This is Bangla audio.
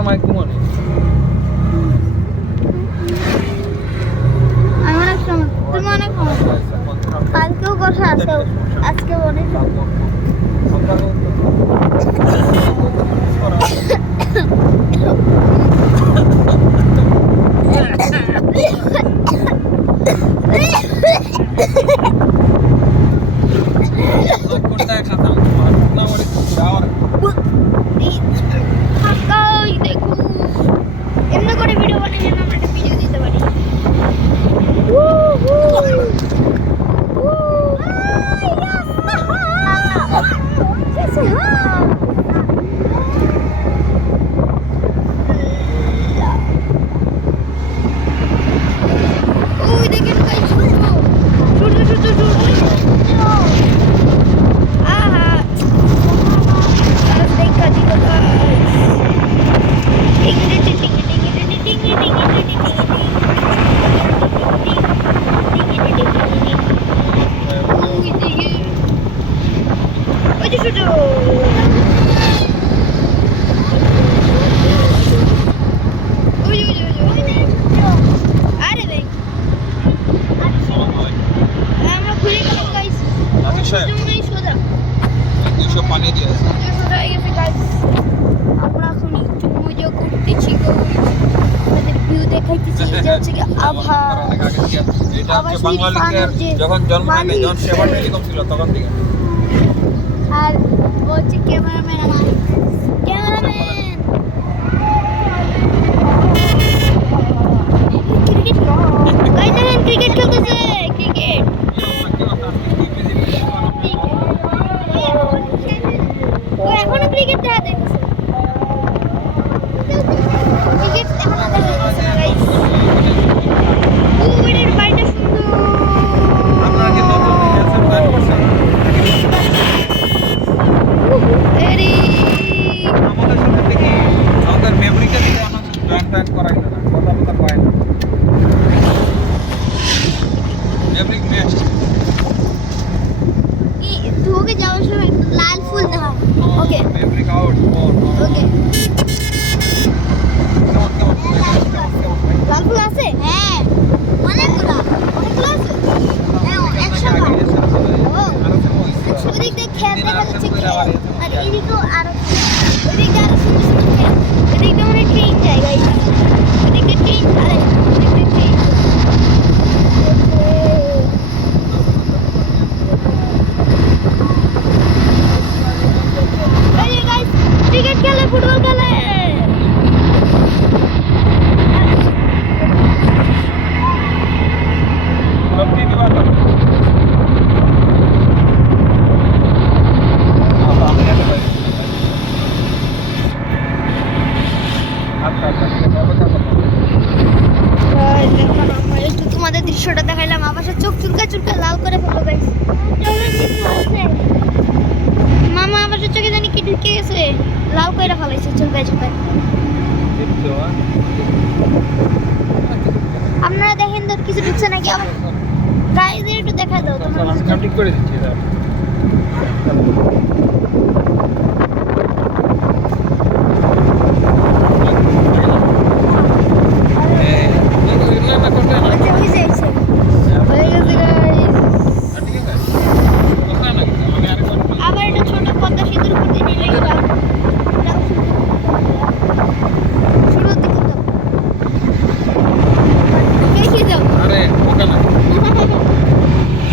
সময় ঘুমোনি? আমি অনেক সময়, তুমি অনেক সময়। কালকেও বসে আছে, আজকে অনেক এমনি করে ভিডিও বানিয়ে যেন আমরা একটা ভিডিও দিতে পারি। ওই দেখেন গাইস, সূর্য সূর্য সূর্য আহা দেখা দিল গাইস। ওই যে সূর্য আরে ভাই আমরা ঘুরে গেলাম গাইস। জঙ্গলি সোজা পানি দিয়ে সোজা হয়ে গেছে গাইস। আমরা এখন একটু মজা করতেছি গাইস, আমাদের ভিউ দেখাইতেছি। এটা হচ্ছে কি আভা, এটা হচ্ছে বাংলাদেশের যখন জন্ম নেয়, যখন সেবা টেলিকম ছিল তখন থেকে। আর ও হচ্ছে ক্যামেরাম্যান, আমার ক্যামেরাম্যান। গাইস দেখেন ক্রিকেট খেলতেছে, ক্রিকেট। ও এখনো ক্রিকেট দেখা দেখতেছে, ক্রিকেট এখনো দেখতেছে গাইস। ও এর বাইটা সুন্দর। আপনারা কি নতুন গ্যাসের প্ল্যান করছেন? এরি আমাদের সাথে দেখি আমাদের মেমোরিকে দিকে জয়েন টয়েন করাই না, কথা কথা কয় না। মেমোরিক নেক্সট কি তোকে যাওয়ার সময় একটু লাল ফুল দেখা। ওকে মেমোরিক আউট ওকে, লাল ফুল আছে? হ্যাঁ অনেকগুলো আছে। হ্যাঁ 100 ও ওদিক দিয়ে খেত দেখা যাচ্ছে, আর এদিকেও আরো, ওদিক দিয়ে আরো সুন্দর সুন্দর খেত। ওদিক দিয়ে মানে ট্রেন যায় গাইস, ওদিক দিয়ে ট্রেন, আরে ওদিক দিয়ে ট্রেন। এই যে গাইস ক্রিকেট খেলে, ফুটবল খেলে। সবজি দিবা তো আমি যেতে পারি। আচ্ছা আচ্ছা একটু তোমাদের দৃশ্যটা দেখাইলাম। আবাসের চোখ চুলকা চুলকা লাল করে ফেলো গাইস। মামা আবাসের চোখে জানি কি ঢুকে গেছে, লাল করে ফেলাইছে চুলকায় চুলকায়। আপনারা দেখেন তো কিছু ঢুকছে নাকি? আবার গাইদের একটু দেখা দাও তোমরা। আমি ঠিক করে দিচ্ছি।